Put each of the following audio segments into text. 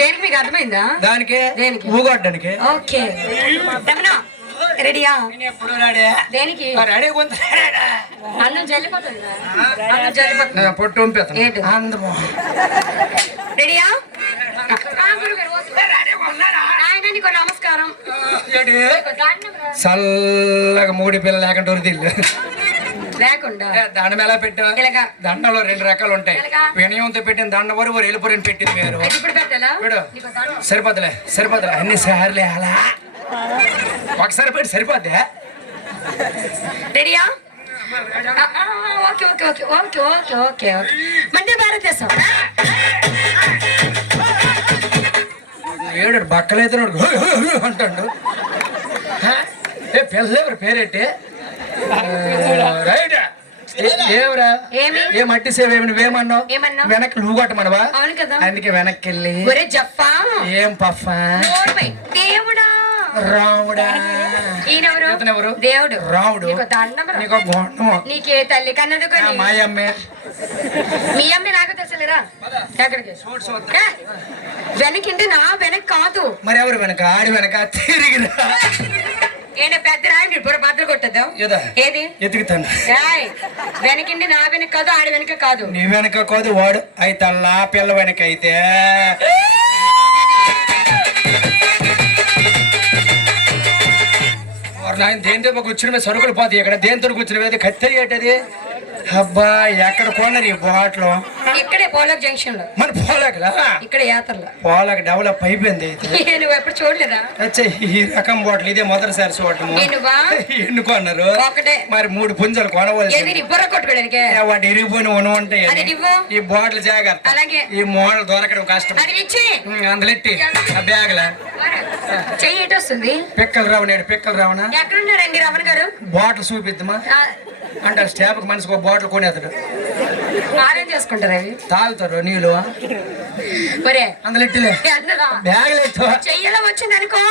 దేనికి మీకు అర్థమైందా? దానికి. దేనికి? ఊగొడ్డానికి. ఓకే. రమణ రెడీయా? ఎప్పుడు రాడే? దేనికి? రెడీ కొంత అన్నం జల్లిపోతుంది అన్నం జల్లిపోతుంది పొట్టు పంపిస్తాను? అందము. రెడీయా? నమస్కారం. చల్లగా మూడి పిల్ల లేకుండా వరిదిల్లు లేకుండా దండం ఎలా పెట్టావు. దండంలో రెండు రకాలు ఉంటాయి. వినయంతో పెట్టిన దండం వరకు వరి పెట్టింది వేరు. సరిపోతులే సరిపోతులే అన్ని సార్లే అలా. ఒకసారి పెట్టి సరిపోద్ది. రెడీయా? Okay okay okay okay okay okay okay. Monday భారతదేశం. ఏడు బక్కలైతే అంటాడు. హ? ఏ పిల్ల ఎవరు పేరేంటి? రైట్. ఏ- ఏవరా ఏమి? ఏ మట్టి సేవ ఏమి నువ్వేమన్నావు? వెనక్కి నువ్వు కొట్టమనవా అవును కదా. అందుకే వెనక్కి వెళ్ళి జప్పా ఏం పఫా. దేవుడా. రాముడా. ఈయనెవరు? దేవుడు. రాముడు. నీకు దండం రా. నీకు గొండము నీకే తల్లి కన్నది కొని మాయమ్మే మీ అమ్మ. నాకు తెలుసులేరా? ఎక్కడికి? ఏ, వెనకింటి నా వెనక్ కాదు. మరి ఎవరు వెనక? ఆడి వెనక? తిరిగిరా. ఏంటి పెద్ద ఇప్పుడు బద్దలు కొట్టద్దాం. ఏదా? వెనకింటి నా వెనక కాదు ఆడి వెనక కాదు. నీ వెనక కోదు వాడు. అయితే అల్లా పిల్ల వెనక అయితే దేంతో కూర్చుని మీద సరుకులు పోతాయి ఇక్కడ. దేంతో కూర్చుని మీద కత్తి ఏంటది అబ్బా ఎక్కడ కొన్నారు ఈ బాటలు? పోలక్ జంక్షన్లో మన పోలాకలా? ఇక్కడ యాత్రలో. పోలాక డెవలప్ అయిపోయింది అయితే. నువ్వు ఎప్పుడు చూడలేదా? అచ్చా ఈ రకం బాటిల్ ఇదే మొదటిసారి ఎన్నువా? ఎన్నుకున్నారు ఒకటే. మరి మూడు పుంజలు కొనవలసి బుర్ర కొట్టుకోవడానికి? వాటి ఇరిగిపోయిన ఉను ఉంటాయి. ఈ బాటిల్ జాగ్రత్త. అలాగే. ఈ మోడల్ దొరకడం కష్టం. అది ఇచ్చి. ఉమ్, అందులెట్టి ఆ బ్యాగ్ల? చెయ్యి వస్తుంది పిక్కలు రావు నేడు పిక్కలు రావనా? ఎక్కడున్నారండి రమణ గారు? బాటిల్ చూపిద్దామా? అంటే స్టాఫ్ మనిషికి ఒక బాటిల్ కొనేస్తాడు. ఆరేం చేసుకుంటారు అవి? తాగుతారు నీళ్ళు. ఒరే. అందులెట్టిలే అన్నదా బ్యాగులు ఎత్తు. చెయ్యలో వచ్చింది అనుకో.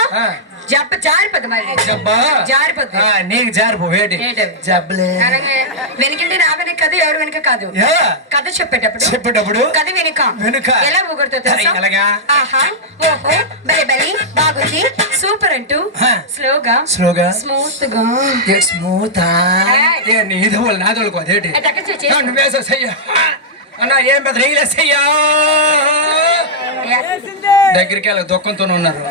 జబ్బ జారిపోద్ది మరి. జబ్బా? జారిపోద్ది. నీకు జారిపో వేటి? జబ్బలే. వెనకంటే నా వెనక కాదు ఎవరు వెనక కాదు. కథ చెప్పేటప్పుడు. చెప్పేటప్పుడు? కథ వెనుక. వెనుక. ఎలా ఎలాగా? ఆహా ఓహో బలి బలి. బాగుంది సూపర్ అంటూ. స్లోగా స్లోగా. స్మూత్గా స్మూత్ నీది వాళ్ళు నాదోళ్ళు కోదేటి అది అక్కడ చేయి, చేయి. నువ్వేసా చెయ్య. అన్న ఏం పెద్ద రైలేసయ్యా దగ్గరికి వెళ్ళి దుఃఖంతో ఉన్నారు.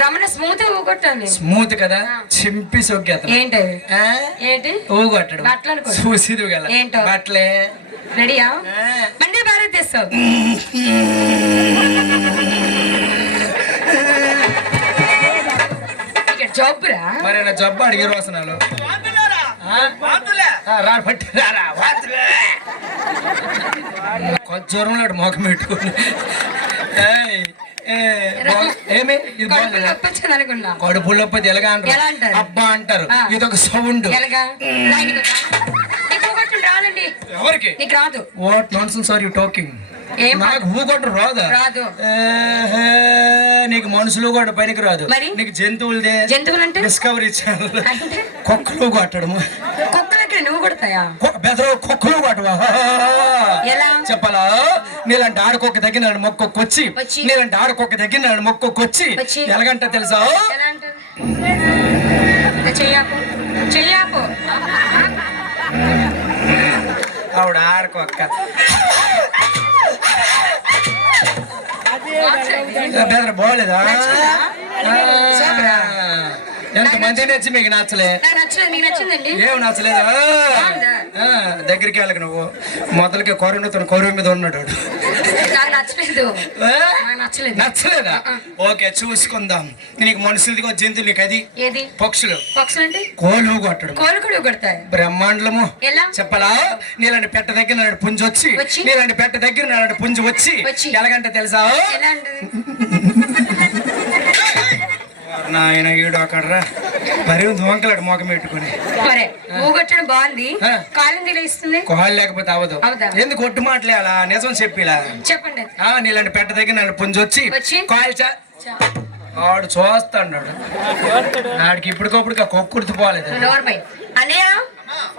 రమణ స్మూత్గా ఊగొట్టాలి స్మూత్ కదా? చింపి సొగ్గేత ఏంటది ఏంటి? ఊగొట్టడు. బట్టలు గల ఏంటో? బట్టలే. రెడీయా. మండే భారతదేశం. జబ్బురా? మరి నా జబ్బు అడిగి రోసనాలు. కొంచెం మొఖం పెట్టుకుని. ఏమి? ఇది కడుపు బాగుంది? నొప్పి వచ్చింది అనుకున్నా. కడుపు నొప్పి ఎలాగా ఎలా అంటారు? అబ్బా అంటారు. ఆ. ఇదొక సౌండ్. ఎలాగా? రాదండి. ఎవరికి? నీకు రాదు. What nonsense are you talking నాకు రాదా. రాదు. ఏహే, నీకు మనుషులు కూడా పనికి రాదు? నీకు జంతువులదే జంతువులంటే? డిస్కవరీ ఛానల్ అంటే? కుక్కలు కొట్టడము. కుక్కలకి నువ్వు కొడతాయా? కు- బెదరు కుక్కలు కొట్టవా? ఎలా? చెప్పాలా? నీలాంటి ఆడకొక్క తగ్గిన మొక్కొక్క వచ్చి వచ్చి. నీలాంటి ఆడకొక్క తగ్గిన మొక్కొక్క వచ్చి వచ్చి. ఎలాగంట తెలుసా? చెయ్యాపు చెయ్యాపు ఆవిడ ఆడకొక్క బెదరు బాగోలేదా? ఎంత మంది నచ్చి మీకు నచ్చలే? ఏం నచ్చలేదా? దగ్గరికి వెళ్ళక నువ్వు. మొదలకి కొరనుతున్న కొరువు మీద ఉన్నాడు నచ్చలేదు. ఓకే చూసుకుందాం. నీకు మనుషులదిగో జంతువులు నీకు అది ఏది? పక్షులు. పక్షులు అంటే? కోలు కొట్టడం. కోలు కూడా కొడతాయి. బ్రహ్మాండము ఎలా? చెప్పలా? నీలాంటి పెట్ట దగ్గర నాడు పుంజు వచ్చి? నీలాంటి పెట్ట దగ్గర నాడు పుంజు వచ్చి? ఎలాగంటే తెలుసా? నాయన ఈడు అక్కడరా. దోంకలాడు మోకం పెట్టుకుని. బాగుంది ఇస్తుంది కోహాలు లేకపోతే అవదు. అవదా? ఎందుకు ఒట్టు మాటలే అలా? నిజం చెప్పిలా చెప్పండి. ఆ, నీలాంటి పెట్ట దగ్గర నన్ను పుంజు వచ్చి. ఆడు చూస్తాడు ఆడికి ఇప్పటికప్పుడు కుక్కుర్తి పోలేదు అన్నయ్య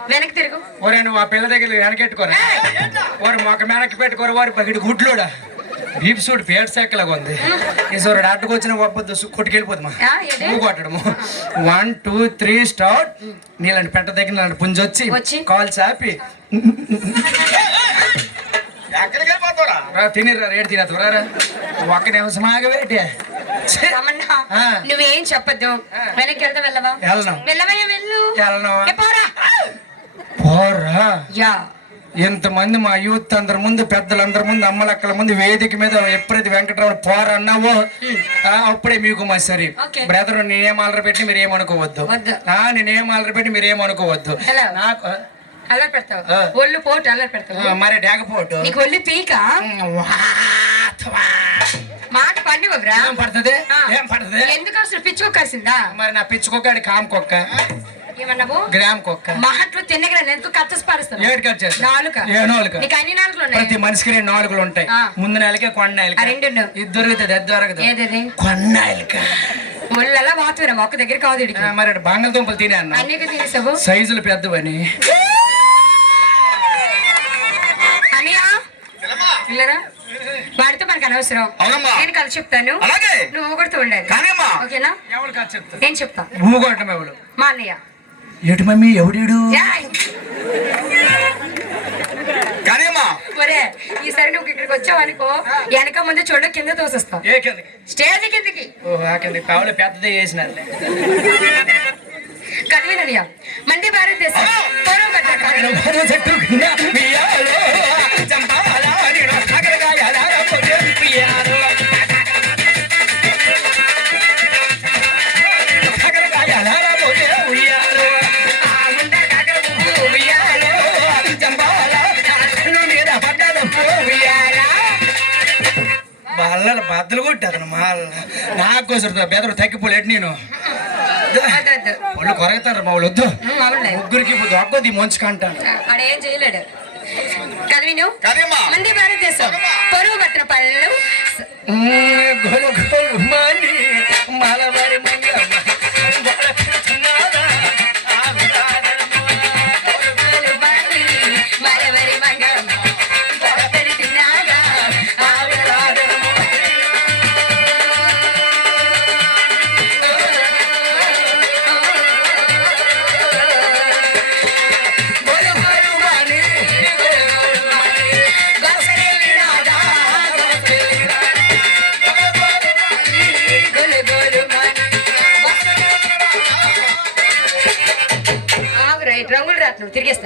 వెనక్కి తిరుగు. నువ్వు ఆ పిల్ల దగ్గర వెనకెట్టుకోరా? వారు మొక్క వెనక్కి పెట్టుకోరు? వారు పగిడి గుడ్లోడా? బీప్ సూట్ పేట సెక్కలాగా ఉంది. ఈ సూర్యుడు అడ్డుకు వచ్చిన ఒప్పొద్దు కొట్టుకెళ్ళిపోదు మా ఆ, ఏంటి? నువ్వు కొట్టడము. వన్ టూ త్రీ స్టార్ట్ నీలాంటి పెట్ట దగ్గర నన్ను పుంజొచ్చి వచ్చి? కాల్ చాపి. ఎక్కడికి వెళ్ళిపోతారా రా తినిరా రేటు తినదు రా ఒక్క నిమిషం ఆగవేటి. నువ్వేం చెప్పొద్దు. వెనక్కి వెళ్తా వెళ్ళవా? వెళ్ళను. వెళ్ళవయ్యా వెళ్ళు. వెళ్ళను. పోరా. పోరా. యా. ఇంతమంది మా యూత్ అందరి ముందు పెద్దలందరి ముందు అమ్మలక్కల ముందు వేదిక మీద ఎప్పుడైతే వెంకటరావు పోరా అన్నావో అప్పుడే మీకు మా సరి. బ్రదర్ నేనేం ఆల్రెడీ పెట్టి మీరు ఏమనుకోవద్దు నేనేం ఆల్రెడీ పెట్టి మీరు ఏమనుకోవద్దు. నాకు అల్లరి పెడతావు. ఒళ్ళు పోటు అల్లరి పెడతావు. మరి డాకపోటు నీకు ఒళ్ళు పీక? మాట పండివరా ఏం పడుతుంది. ఏం పడుతుంది? ఎందుకు అసలు పిచ్చుకోకాల్సిందా మరి నా పిచ్చుకొక్క కామ్ కుక్క. ఏమన్నావు? గ్రామ్ కుక్క ఎందుకు ఏడు చేస్తా. నాలుక? ఏ నాలుక? నీకు అన్ని నాలుగులు ప్రతి ఉన్నాయి మనిషికి రెండు నాలుగులు ఉంటాయి. ముందు నెలకే కొండ ఆ రెండు ఇది దొరుకుతుంది అది దొరకదు. ఏదది? కొండ నెలక. ఒళ్ళలా వాతురా ఒక దగ్గర కాదు మరి బంగాళదుంపలు తినే అన్న. తినేసావు? సైజులు పెద్దవని. పిల్లరా? వాడితో మనకు అనవసరం. నేను కలిసి చెప్తాను. అలాగే. నువ్వు ఊగుడుతూ ఉండాలి. ఓకేనా? నేను చెప్తా. ఊగొట్టం ఎవరు? మా అన్నయ్య. ఏటి మమ్మీ? ఎవడీడు? ఈసారి నువ్వు ఇక్కడికి వచ్చావు అనుకో వెనక ముందు చూడ కింద తోసేస్తావు స్టేజ్ కిందకి. పావులు పెద్దదే వేసినారులే. కదివినయ్య మంది భారతదేశం. బద్దలు కొట్టాను మాల నాకు బెదరు తగ్గిపోలేడు నేను. వాళ్ళు కొరగతారు మా వాళ్ళు వద్దు. ముగ్గురికి దొక్కది మంచుకంటాను ఆడేం చేయలేడు. కదివిను మంది భారతదేశం పొరుగు పట్టిన పళ్ళు. గొలు గొలు మని. Kirguistán.